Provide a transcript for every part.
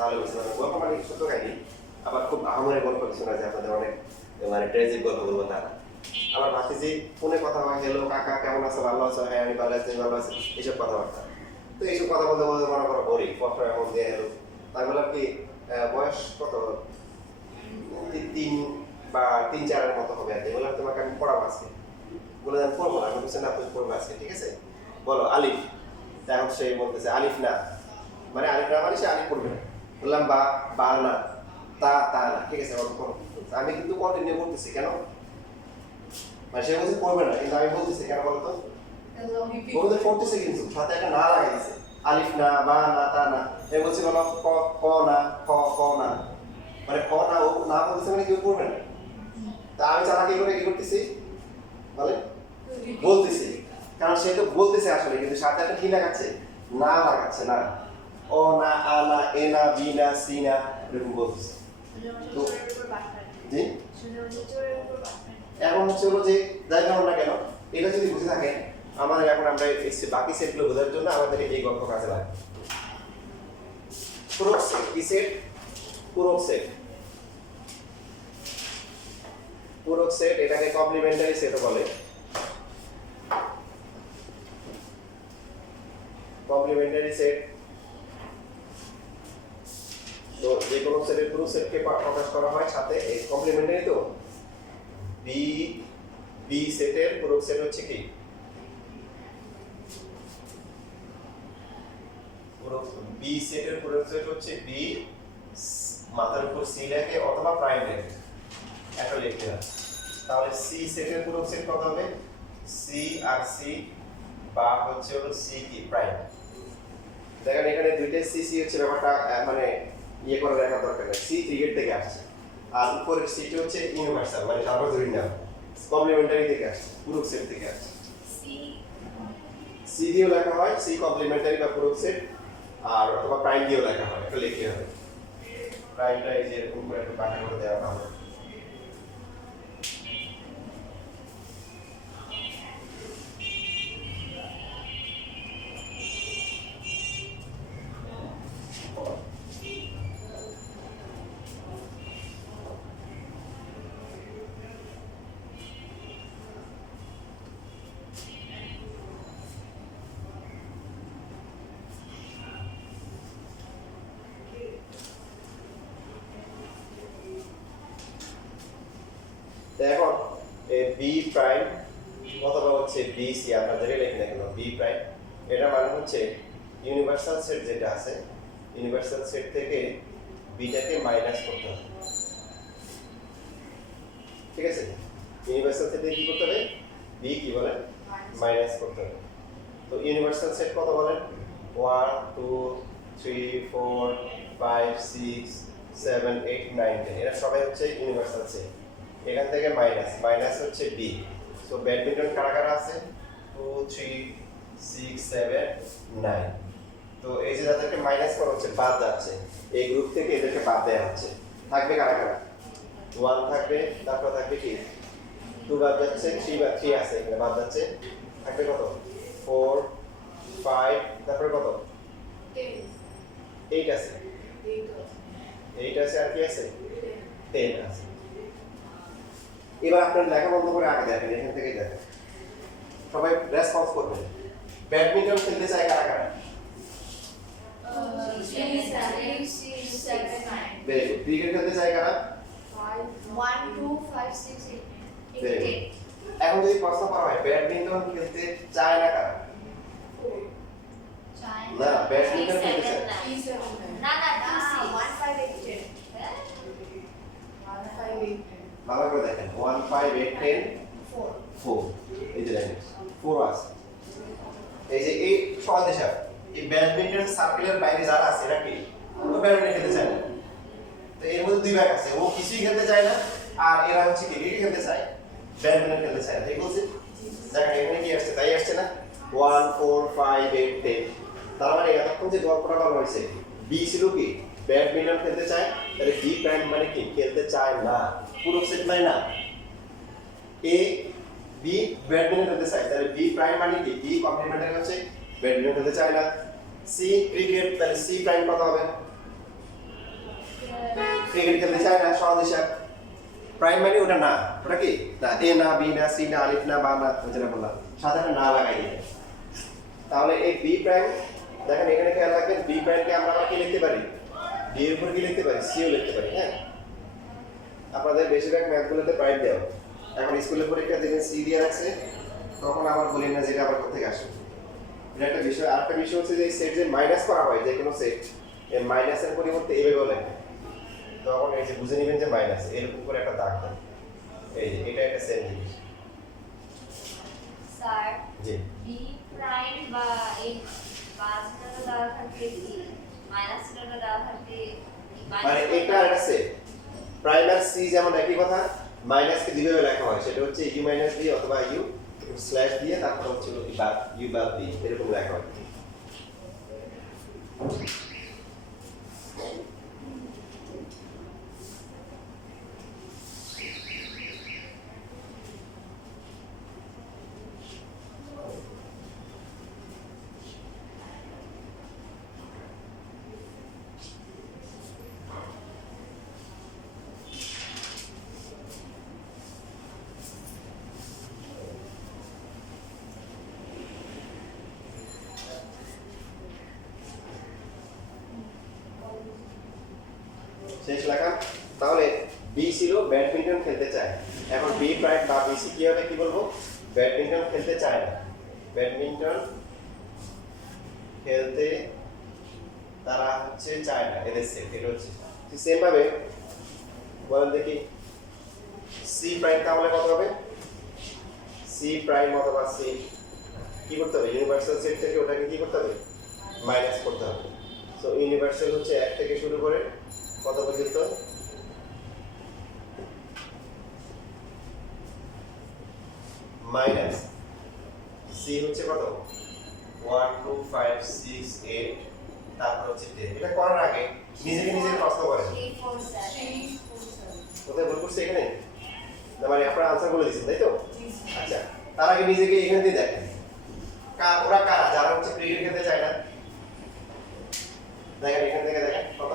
তাহলে বুঝতে পারবেন। গল্প মানে সত্য কাহিনী, আবার খুব আহামরি গল্প কিছু না যে আপনাদের অনেক মানে ট্র্যাজিক গল্প বলবো তা না। আমার ভাতিজি ফোনে কথা হয়, হ্যালো কাকা কেমন আছো, ভালো আছো, হ্যাঁ আমি ভালো আছি, ভালো আছি, এইসব কথাবার্তা। তো এইসব কথা বলতে বলতে মনে করো বলি কষ্ট এমন দিয়ে হ্যালো, তাই বললাম কি বয়স কত 3 বা 3-4 মতো হবে আর কি। বললাম তোমাকে আমি পড়াবো আজকে, বলে আমি পড়বো না, আমি বলছি না তুমি পড়বো আজকে, ঠিক আছে বলো আলিফ। এখন সে বলতেছে আলিফ না, মানে আলিফ না মানে সে আলিফ পড়বে না। বললাম বা, বা না, তা তা না, ঠিক আছে বলো পড়ো। আমি কিন্তু কন্টিনিউ করতেছি, কেন মানে সে বলছে পড়বে না, কিন্তু আমি বলতেছি কেন বলতো, বলতে পড়তেছে কিন্তু সাথে একটা না লাগাই দিছে, আলিফ না, বা না, তা না। আমি বলছি বলো ক, ক না, খ, ক না, মানে ক না ও না বলতেছে মানে কেউ পড়বে না। তা আমি চালাকি করে কি করতেছি বলে বলতেছি, কারণ সে তো বলতেছে আসলে, কিন্তু সাথে একটা কি লাগাচ্ছে, না লাগাচ্ছে, না ও না, আ না, এ না, বি না, সি না, এরকম বলতেছে। তো জি এখন হচ্ছে হলো যে যাই কারণ না কেন, এটা যদি বুঝে থাকেন আমাদের এখন আমরা বাকি সেটগুলো বোঝার জন্য আমাদের এই গল্প কাজে লাগে। পূরক সেট, কি সেট? পূরক সেট। পূরক সেট, এটাকে কমপ্লিমেন্টারি সেটও বলে। কমপ্লিমেন্টারি সেট, তো যে কোনো সেটের পুরো সেটকে প্রকাশ করা হয় সাথে এই কমপ্লিমেন্টারি। তো বি, বি সেটের পুরো সেট হচ্ছে কি, পুরো বি সেটের পুরো সেট হচ্ছে বি মাথার উপর সি লেখে অথবা প্রাইম লেখে, এটা লিখতে হবে। তাহলে সি সেটের পুরো সেট কত হবে, সি আর সি বা হচ্ছে হলো সি কি প্রাইম। দেখেন এখানে দুইটাই সি সি হচ্ছে, ব্যাপারটা মানে ইয়ে করে দেখা দরকার নেই, সি ক্রিকেট থেকে আসছে আর উপরের সিটি হচ্ছে ইউনিভার্সাল মানে সার্বজনীন নাম, কমপ্লিমেন্টারি থেকে আসছে, পুরো সেট থেকে আসছে। সি দিয়েও লেখা হয় সি কমপ্লিমেন্টারি বা পুরো সেট, আর অথবা প্রাইম দিয়েও লেখা হয়, এটা লিখতে হবে। প্রাইমটা এই যে এরকম করে একটা পাঠা করে দেওয়া হবে। এখন বি প্রাইম অথবা হচ্ছে বি সি আপনাদের লেখেন না কেন বি প্রাইম, এটা মানে হচ্ছে ইউনিভার্সাল সেট যেটা আছে, ইউনিভার্সাল সেট থেকে বিটাকে মাইনাস করতে হবে, ঠিক আছে। ইউনিভার্সাল সেট থেকে কি করতে হবে, বি কি বলেন মাইনাস করতে হবে। তো ইউনিভার্সাল সেট কত বলেন, 1 2 3 4 5 6 7 8 9 10, এরা সবাই হচ্ছে ইউনিভার্সাল সেট। এখান থেকে মাইনাস, মাইনাস হচ্ছে বি। সো ব্যাডমিন্টন কারা কারা আছে, 2 3 6 7 9। তো এই যে যাদেরকে মাইনাস করা হচ্ছে বাদ যাচ্ছে, এই গ্রুপ থেকে এদেরকে বাদ দেওয়া হচ্ছে, থাকবে কারা কারা, 1 থাকবে, তারপর থাকবে কি 2 বাদ যাচ্ছে, 3 বা 3 আছে এখানে বাদ যাচ্ছে, থাকবে কত 4 5, তারপর কত 8 আছে, 8 আছে আর কি আছে 10 আছে। এবার আপনার লেখা বন্ধ করে আগে দেখেন, এখান থেকে দেখেন সবাই রেসপন্স করবেন। ব্যাডমিন্টন খেলতে চায় কারা কারা, ভেরি গুড। ক্রিকেট খেলতে চায় কারা, 1 2 5 6 8 ভেরি গুড। এখন যদি প্রশ্ন করা হয় ব্যাডমিন্টন খেলতে চায় না কারা, না ব্যাডমিন্টন খেলতে চায় না না 1 5 8 10 1 5 8 ভালো করে দেখেন 1 5 8 10 4 4, এই যে দেখেন 4 আছে। এই যে এই সহজ হিসাব, এই ব্যাডমিন্টন সার্কেলের বাইরে যারা আছে এরা কি ও ব্যাডমিন্টন খেলতে চায় না। তো এর মধ্যে দুই ভাগ আছে, ও কিছুই খেলতে চায় না আর এরা হচ্ছে ক্রিকেট খেলতে চায়, ব্যাডমিন্টন খেলতে চায় না, ঠিক বলছি। দেখেন এখানে কি আসছে, তাই আসছে না 1 4 5 8 10। তার মানে এতক্ষণ যে গল্পটা বলা হয়েছে বি ছিল কি ব্যাডমিন্টন খেলতে চায়, তাহলে বি প্রাইম মানে কি খেলতে চায় না, পুরো সেট মানে না। এ বি ব্যাডমিন্টন খেলতে চায়, তাহলে বি প্রাইম মানে কি বি কমপ্লিমেন্টারি হচ্ছে ব্যাডমিন্টন খেলতে চায় না। সি ক্রিকেট, তাহলে সি প্রাইম কত হবে ক্রিকেট খেলতে চায় না, সহজ হিসাব। প্রাইম মানে ওটা না, ওটা কি না, এ না, বি না, সি না, আলিফ না, বা না, যেটা বললাম সাথে একটা না লাগাই দিতে। তাহলে এই বি প্রাইম, দেখেন এখানে খেয়াল রাখবেন, বি প্রাইমকে আমরা আবার কি লিখতে পারি, ডি এর উপর কি লিখতে পারি, সিও লিখতে পারি। হ্যাঁ, আপনাদের বেশিরভাগ ম্যাথগুলোতে প্রাইম দেওয়া। এখন স্কুলের পরীক্ষা যেদিন সি দিয়ে রাখছে, তখন আবার বলেন না যেটা আবার কোথেকে আসে। এটা একটা বিষয়। আরেকটা বিষয় হচ্ছে যে এই সেট যে মাইনাস করা হয়, যে কোনো সেট, এই মাইনাসের পরিবর্তে এভাবেও লেখে, তখন এই যে বুঝে নেবেন যে মাইনাস, এরকম করে একটা দাগ দেন। এই যে এটা একটা সেম জিনিস। স্যার জি, বি প্রাইম বা এই পাঁচটা দেওয়া থাকে কি মাইনাসটা দেওয়া থাকে মানে এটা একটা সেট, প্রাইম আর সি যেমন একই কথা, মাইনাস কে দুইভাবে লেখা হয়, সেটা হচ্ছে ইউ মাইনাস বি অথবা ইউ স্ল্যাশ দিয়ে তারপর হচ্ছে ইউ বা বি, এরকম লেখা হয়। শেষ লেখা। তাহলে বি ছিল ব্যাডমিন্টন খেলতে চায়, এখন বি প্রাইম বা বিসি কি হবে, কি বলবো, ব্যাডমিন্টন খেলতে চায় না, ব্যাডমিন্টন খেলতে তারা হচ্ছে চায় না, এদের সেট এটা হচ্ছে। সেম ভাবে বলেন দেখি সি প্রাইম তাহলে কত হবে, সি প্রাইম অথবা সি কি করতে হবে, ইউনিভার্সাল সেট থেকে ওটাকে কি করতে হবে, মাইনাস করতে হবে। সো ইউনিভার্সাল হচ্ছে 1 থেকে শুরু করে কত পর্যন্ত, মাইনাস সি হচ্ছে কত, 1 2 5 6 8, তারপর হচ্ছে 10। এটা করার আগে নিজেকে নিজে প্রশ্ন করেন, 3 4 7 কোথায় ভুল করছে এখানে, না মানে আপনারা আনসার বলে দিয়েছেন তাই তো। আচ্ছা, তার আগে নিজেকে এখান দিয়ে দেখেন, ওরা কারা যারা হচ্ছে ক্রিকেট খেলতে চায় না, দেখেন এখান থেকে দেখেন কত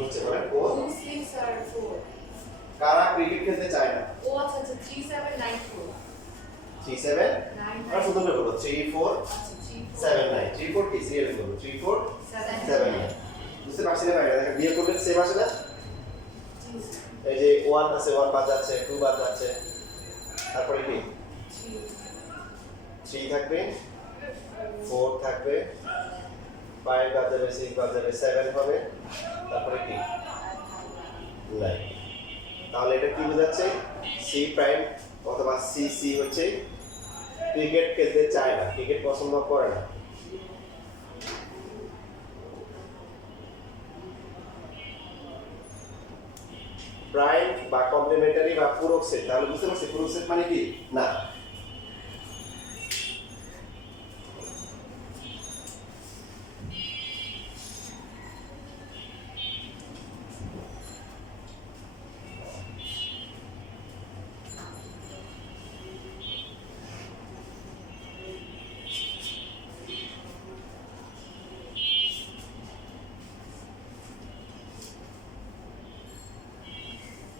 হচ্ছে, বলে ও 2 6 আর 4 কারা ক্রিকেট খেলতে চায় না, ও আচ্ছা আচ্ছা 3 7 9 4 3 7, 9 আর শুধু করে বলবো 3 4 আচ্ছা 3 7 9, 3 4 কি সিরিয়াল বলবো 3 4 7 9, বুঝতে পারছি না ভাই, দেখেন বিয়ে করলে সেম আসে না, এই যে 1 আছে 1 বাদ যাচ্ছে, 2 বাদ যাচ্ছে, তারপরে কি 3 থাকবে, 4 থাকবে, 5 বাদ যাবে, 6 বাদ যাবে, 7 হবে, তারপরে কি 9। তাহলে এটা কি বোঝাচ্ছে, সি প্রাইম অথবা সি সি হচ্ছে ক্রিকেট খেলতে চায় না, ক্রিকেট পছন্দ করে না। প্রাইম বা কমপ্লিমেন্টারি বা পূরক সেট, তাহলে বুঝতে পারছি পূরক সেট মানে কি না,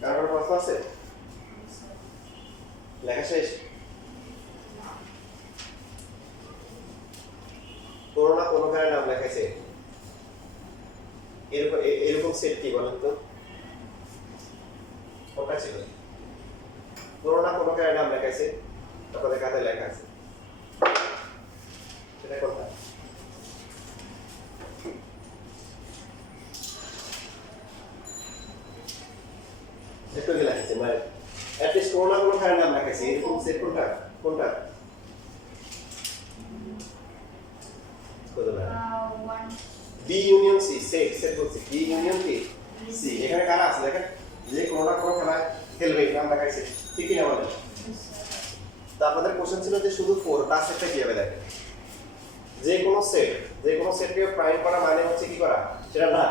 কারণ প্রশ্ন আছে, লেখা শেষ, কোনো না কোনো কারণে নাম লেখাইছে, এরকম এরকম সেট কি বলেন তো, ওটা ছিল কোনো না কোনো কারণে নাম লেখাইছে, আপনাদের খাতায় লেখা আছে, সেটা কোনটা, একটু কি লেখাইছে, মানে অ্যাটলিস্ট কোনো না কোনো কারণে নাম লেখাইছে, এরকম সেট কোনটা কোনটা, কত না, 1 B union C, set set বলছি, বি ইউনিয়ন কি সি, এখানে কারা আছে দেখেন, যে কোনো না কোনো খেলায় খেলবে নাম লেখাইছে, ঠিক কি না বলেন। তো আপনাদের কোশ্চেন ছিল যে শুধু 4 তার সেটটা কি হবে, দেখেন যে কোনো সেটকে প্রাইম করা মানে হচ্ছে কি করা, সেটা না,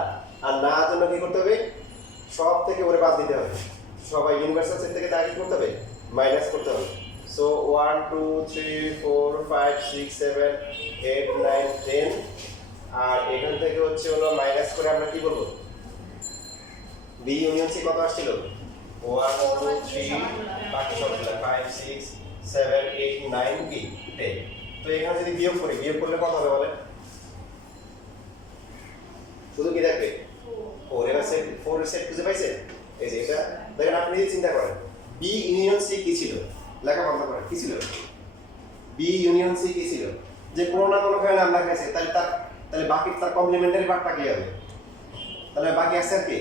আর না জন্য কি করতে হবে, সব থেকে ওরে বাদ দিতে হবে, সবাই ইউনিভার্সাল সেট থেকে তাকে কি করতে হবে, মাইনাস করতে হবে। সো 1 2 3 4 5 6 7 8 9 10, আর এখান থেকে হচ্ছে হচ্ছে হলো মাইনাস করে আমরা কি বলবো বি ইউনিয়ন সি কত আসছিল 1 2 3 বাকি সবগুলো 5 6 7 8 9 কি 10 তো এখানে যদি বিয়োগ করলে কত হবে বলেন শুধু কি দেখবে 4 এবার সেট 4 এর সেট খুঁজে পাইছে এই যে এটা দেখেন আপনি যদি চিন্তা করেন বি ইউনিয়ন সি কি ছিল লেখা বন্ধ করেন কি ছিল বি ইউনিয়ন সি কি ছিল যে কোনো না কোনো কারণে আমরা গেছে তাহলে বাকি তার কমপ্লিমেন্টারি পার্টটা কি হবে তাহলে বাকি আছে আর কি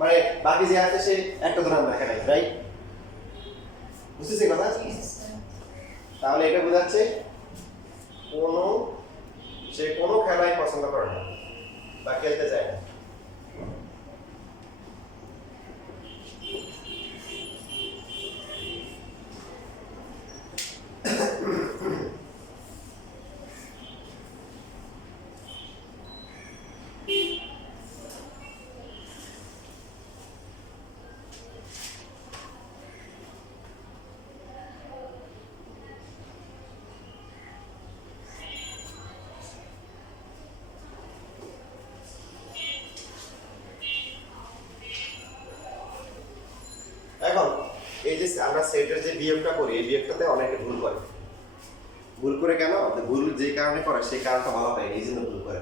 মানে বাকি যে আছে সে একটা ধরে আমরা এখানে রাইট বুঝতেছি কথা তাহলে এটা বোঝাচ্ছে সে কোনো খেলাই পছন্দ করে না বা খেলতে চায় না এখন এই যে আমরা সেটের যে বিয়োগটা করি এই বিয়োগটাতে অনেকে ভুল করে কেন ভুল যে কারণে করে সেই কারণটা ভালো হয় এই জন্য ভুল করে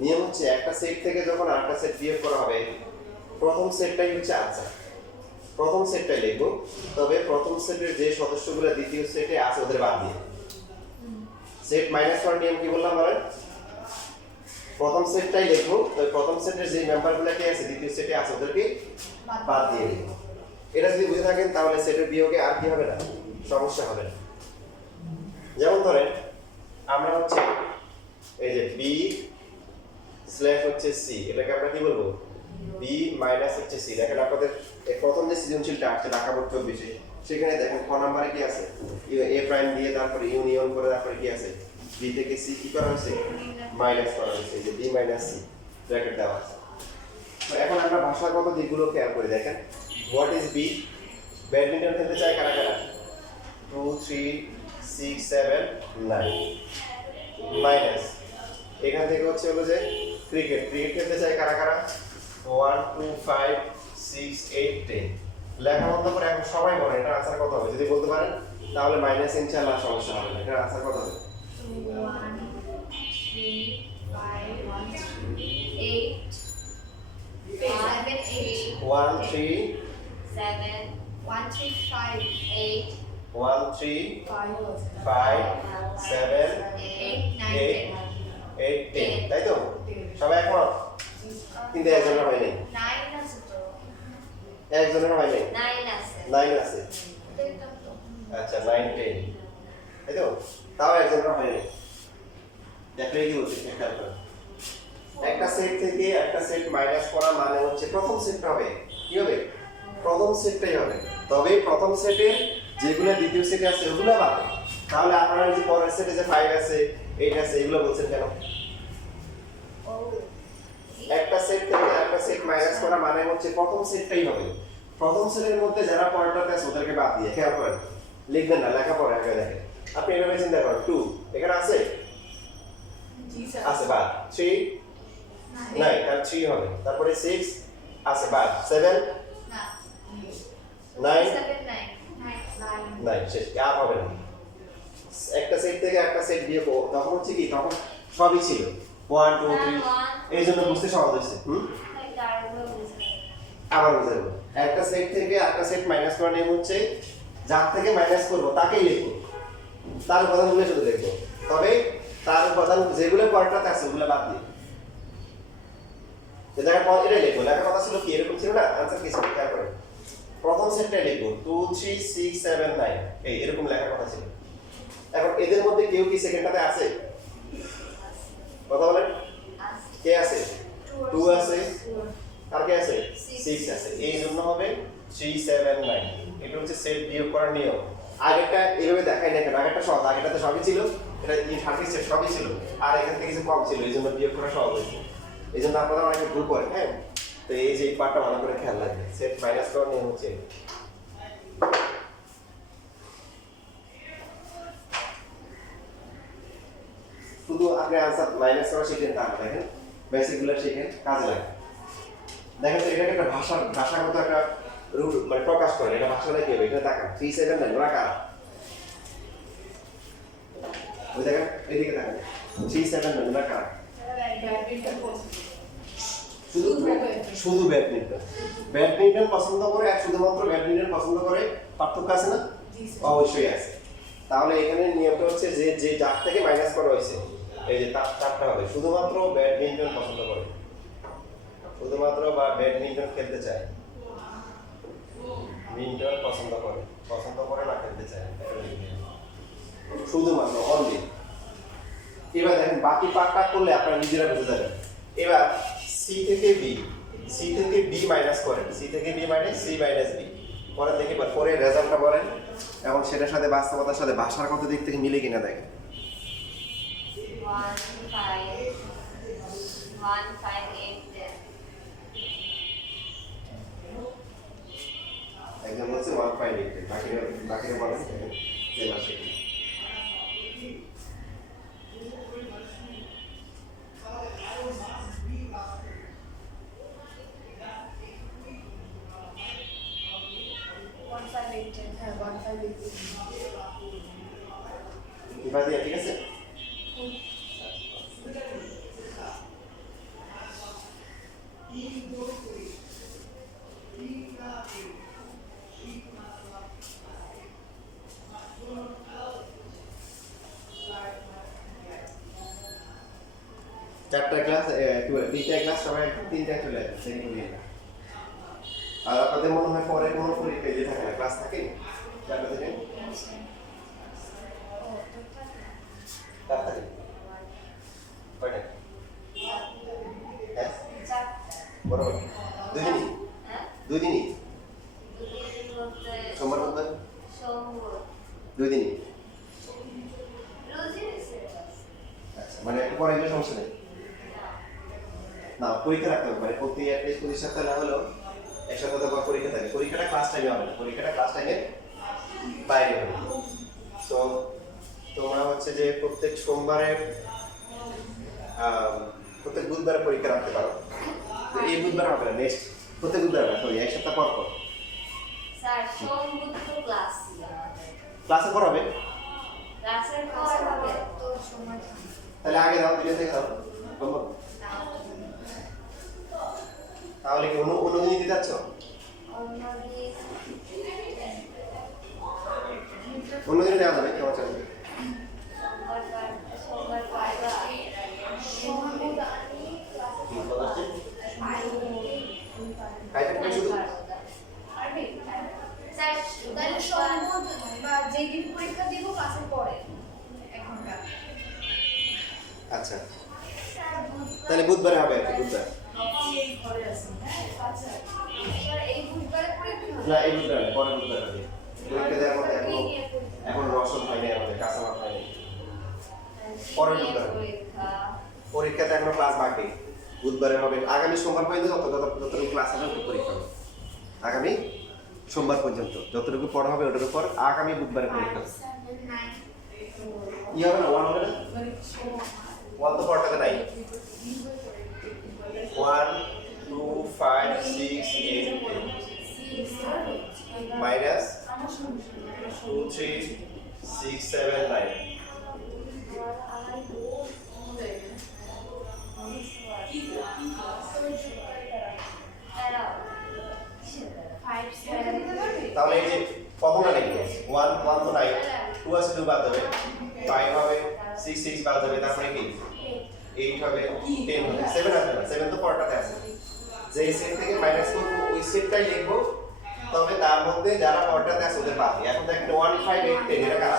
নিয়ম হচ্ছে একটা সেট থেকে যখন আরেকটা সেট বিয়োগ করা হবে প্রথম সেটটাই হচ্ছে আনসার প্রথম সেটটাই লিখবো তবে প্রথম সেটের যে সদস্যগুলো দ্বিতীয় সেটে আছে ওদের বাদ দিয়ে সেট মাইনাস করার নিয়ম কি বললাম বলেন প্রথম সেটটাই লিখবো তবে প্রথম সেটের যে মেম্বারগুলো কে আছে দ্বিতীয় সেটে আছে ওদেরকে বাদ দিয়ে লিখবো এটা যদি বুঝে থাকেন তাহলে সেটের বিয়োগে আর কি হবে না সমস্যা হবে না যেমন ধরেন আমরা হচ্ছে এই যে বি স্ল্যাশ হচ্ছে সি এটাকে আমরা কি বলবো বি মাইনাস হচ্ছে সি দেখেন আপনাদের প্রথম যে সৃজনশীলটা আসছে ঢাকা বোর্ড 24 সেখানে দেখেন ক নাম্বারে কি আছে এ প্রাইম দিয়ে তারপরে ইউনিয়ন করে তারপরে কি আছে বি থেকে সি কি করা হয়েছে মাইনাস করা হয়েছে যে বি মাইনাস সি ব্র্যাকেট দেওয়া আছে তো এখন আমরা ভাষাগত দিকগুলো খেয়াল করে দেখেন হোয়াট ইজ বি ব্যাডমিন্টন খেলতে চায় কারা কারা 2 3 6 7 9 মাইনাস এখান থেকে হচ্ছে হলো যে ক্রিকেট খেলতে চায় কারা কারা 1 2 5 6 8 10 লেখা বন্ধ করে এখন সবাই বলে এটা আনসার কত হবে যদি বলতে পারেন তাহলে মাইনাস ইনশাআল্লাহ সমস্যা হবে না এটা আনসার কত হবে 1 3 5 1 8 7 8 1 3 7 1 3 5 8 1 3 5 7 8 9 8 8 10 তাই তো সবাই একমত কিন্তু একজনের হয় নাই 9 আছে তো একজনের হয় নাই 9 আছে 9 আছে দেখলাম তো আচ্ছা 9 10 তাই তো তাও একজনের হয় নাই দেখলে কি বলছি খেয়াল করুন একটা সেট থেকে একটা সেট মাইনাস করা মানে হচ্ছে প্রথম সেটটা হবে কি হবে প্রথম সেটটাই হবে তবে প্রথম সেটের যেগুলো দ্বিতীয় সেটে আছে ওগুলো বাদ তাহলে আপনারা যে পরের সেটে যে 5 আছে 8 আছে এগুলো বলছেন কেন ও একটা সেট থেকে একটা সেট মাইনাস করা মানে হচ্ছে প্রথম সেটটাই হবে প্রথম সেটের মধ্যে যারা পয়েন্টটাতে আছে ওদেরকে বাদ দিয়ে খেয়াল করেন লিখবেন না লেখা পড়ে আগে দেখেন আপনি এভাবে চিন্তা করেন 2 এখানে আছে আছে বাদ 3 নাই তার 3 হবে তারপরে 6 আছে বাদ 7 না 9 7 9 নাই শেষ আর হবে না একটা সেট থেকে একটা সেট দিয়ে তখন হচ্ছে কি তখন সবই ছিল 1 2 3 এই জন্য বুঝতে সহজ হয়েছে আবার বুঝাবো একটা সেট থেকে একটা সেট মাইনাস করা নিয়ম হচ্ছে যার থেকে মাইনাস করবো তাকেই লিখবো তার উপাদানগুলো শুধু লিখবো তবে তার উপাদান যেগুলো পরেরটাতে আছে ওগুলো বাদ দিই এটা লিখবো লেখার কথা ছিল কি এরকম ছিল না আনসার কি ছিল খেয়াল করে প্রথম সেটটা লিখবো 2 3 6 7 9 এই এরকম লেখার কথা ছিল এখন এদের মধ্যে কেউ কি সেকেন্ডটাতে আছে কথা বলেন কে আছে 2 আছে আর কে আছে 6 আছে এই জন্য হবে 3 7 9 এটা হচ্ছে সেট বিয়োগ করার নিয়ম আগেরটা এইভাবে দেখাই না কেন আগেরটা সহজ আগেরটাতে সবই ছিল এটা এই 30 সেট সবই ছিল আর এখান থেকে কিছু কম ছিল এই জন্য বিয়োগ করা সহজ হয়েছে এই জন্য আপনারা অনেকে ভুল করেন হ্যাঁ তো এই যে পার্টটা ভালো করে খেয়াল রাখবেন সেট মাইনাস করার নিয়ম হচ্ছে শুধু আপনি आंसर মাইনাস করা শিখেন তা না, দেখেন বেসিকগুলো শিখেন, কাজে লাগে। দেখেন তো এটাকে একটা ভাষাগত একটা রূপ মানে প্রকাশ করে, এটা ভাষাটা কি হবে এটা তাকান 379 ওরা কারা, ওই দেখেন এইদিকে তাকান 379 ওরা কারা, Badminton coach. শুধু শুধু ব্যাডমিন্টন পছন্দ করে আর শুধুমাত্র ব্যাডমিন্টন পছন্দ করে পার্থক্য আছে না? জি স্যার। অবশ্যই আছে। তাহলে এখানে নিয়মটা হচ্ছে যে যে যার থেকে মাইনাস করা হয়েছে এই যে তার চারটা হবে শুধুমাত্র ব্যাডমিন্টন পছন্দ করে, শুধুমাত্র বা ব্যাডমিন্টন খেলতে চায়, মিন্টন পছন্দ করে না খেলতে চায়, শুধুমাত্র অনলি। এবার দেখেন বাকি পার্টটা করলে আপনারা নিজেরা বুঝে যাবেন। এবার সি থেকে বি মাইনাস করেন, সি থেকে B minus C minus B পরে দেখি পরে রেজাল্টটা বলেন এবং সেটার সাথে বাস্তবতার সাথে ভাষার কত দিক থেকে মিলে কিনা দেখেন। 1 5 1 5 8 10 একদম হচ্ছে 158 বাকিরা বলেন দেখেন যে ভাষা কি। হ্যাঁ 158. ইবাদিয়া ঠিক আছে? চারটা ক্লাস তিনটা ক্লাস সবাই তিনটায় চলে আসবে সেকেন্ড ইয়ারে। আর আপনাদের মনে হয় পরে কোনো পরীক্ষা দিয়ে থাকে না, ক্লাস থাকে চারটা থেকে ক্লাস থাকে কয়টা? হ্যাঁ বরাবর দুই দিনই সোমবার বুধবার দুই দিনই। আচ্ছা মানে একটু পরে গেলে সমস্যা নেই না, পরীক্ষা রাখতে হবে মানে প্রতি অ্যাটলিস্ট 25 সপ্তাহ না হলেও এক সপ্তাহ পর পরীক্ষা থাকে। পরীক্ষাটা ক্লাস টাইমে হবে না, পরীক্ষাটা ক্লাস টাইমে বাইরে হবে। তো তোমরা হচ্ছে যে প্রত্যেক সোমবারে প্রত্যেক বুধবারে পরীক্ষা রাখতে পারো। তো এই বুধবার হবে না, নেক্সট প্রত্যেক বুধবার হবে, সরি এক সপ্তাহ পর পর স্যার সোম বুধ তো ক্লাস ছিল আমাদের, ক্লাসে পর হবে। ক্লাসের পর হবে তো সময় তাহলে আগে দাও, দিলে থেকে দাও সম্ভব? তাহলে কি অন্য দিন দিতে যাচ্ছ? অন্যদিন অন্য দিনে দেওয়া যাবে কেমন চলবে? সোমবার পাইবা তাহলে সম্ভব বা যেই দিন পরীক্ষা দিব ক্লাসের পরে 1 ঘন্টা। আচ্ছা তাহলে বুধবারে হবে আর কি, বুধবার এই ঘরে আছেন হ্যাঁ আচ্ছা স্যার এই বুধবারে পরীক্ষা হবে? না এই বুধবার না, পরের বুধবার হবে। পরীক্ষা দেওয়ার মধ্যে এখন রসদ হয়নি, আমাদের কাঁচামাল হয়নি, পরের বুধবার হবে। পরীক্ষাতে এখনো ক্লাস বাকি, বুধবারে হবে। আগামী সোমবার পর্যন্ত যতটুকু ক্লাস হবে ততটুকু পরীক্ষা হবে। আগামী সোমবার পর্যন্ত যতটুকু পড়া হবে ওটার উপর আগামী বুধবারে পরীক্ষা হবে। ই হবে না, 1 হবে না, 1 তো পড়াতে নাই। 1 2 5 6 8 মাইনাস 2 3 6 7 9 তাহলে এই যে প্রথমটা লিখবো 1 1 তো নাই, 2 আছে 2 বাদ যাবে, 5 হবে, 6 6 বাদ যাবে, তারপরে কি 8 হবে, 10 হবে, 7 আসবে না, 7 তো পরটাতে আছে। যে সেট থেকে মাইনাস করব ওই সেটটাই লিখবো, তবে তার মধ্যে যারা পরটাতে আছে ওদের বাদ দিই। এখন দেখেন 1 5 8 10 এটা কারা?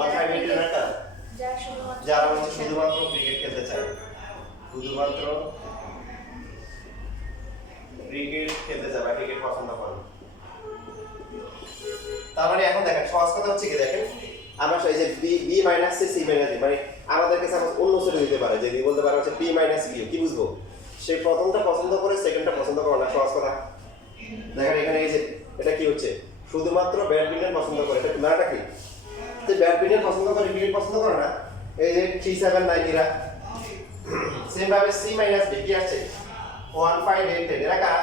1 5 8 10 এটা কারা? যারা হচ্ছে শুধুমাত্র ক্রিকেট খেলতে চায়, শুধুমাত্র ক্রিকেট খেলতে চায় বা ক্রিকেট পছন্দ করে। তার মানে এখন দেখেন সহজ কথা হচ্ছে কি, দেখেন আমরা এই যে বি মাইনাস সি মাইনাস মানে আমাদের কাছে অন্য সেট দিতে পারে, যদি বলতে পারে হচ্ছে বি মাইনাস কিউ, কি বুঝবো? সে প্রথমটা পছন্দ করে সেকেন্ডটা পছন্দ করে না, সহজ কথা। দেখেন এখানে এই যে এটা কি হচ্ছে, শুধুমাত্র ব্যাডমিন্টন পছন্দ করে, এটা মানেটা কি? যে ব্যাডমিন্টন পছন্দ করে ক্রিকেট পছন্দ করে না, এই যে 3790 রা সেম ভাবে C মাইনাস D কি আছে 1588 এরা কারা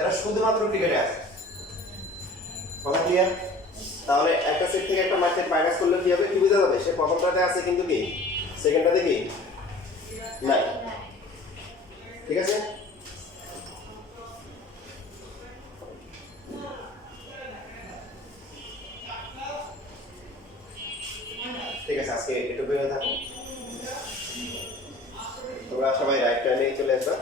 এরা শুধুমাত্র ক্রিকেটে আছে কথা ক্লিয়ার তাহলে একটা সেট থেকে একটা ম্যাথড মাইনাস করলে কি হবে কি বোঝা যাবে সে প্রথমটাতে আছে কিন্তু কি সেকেন্ডটাতে কি নাই ঠিক আছে ঠিক আছে আজকে একটু বেরো থাকো তোমরা সবাই রাইট টার্নে চলে আসবে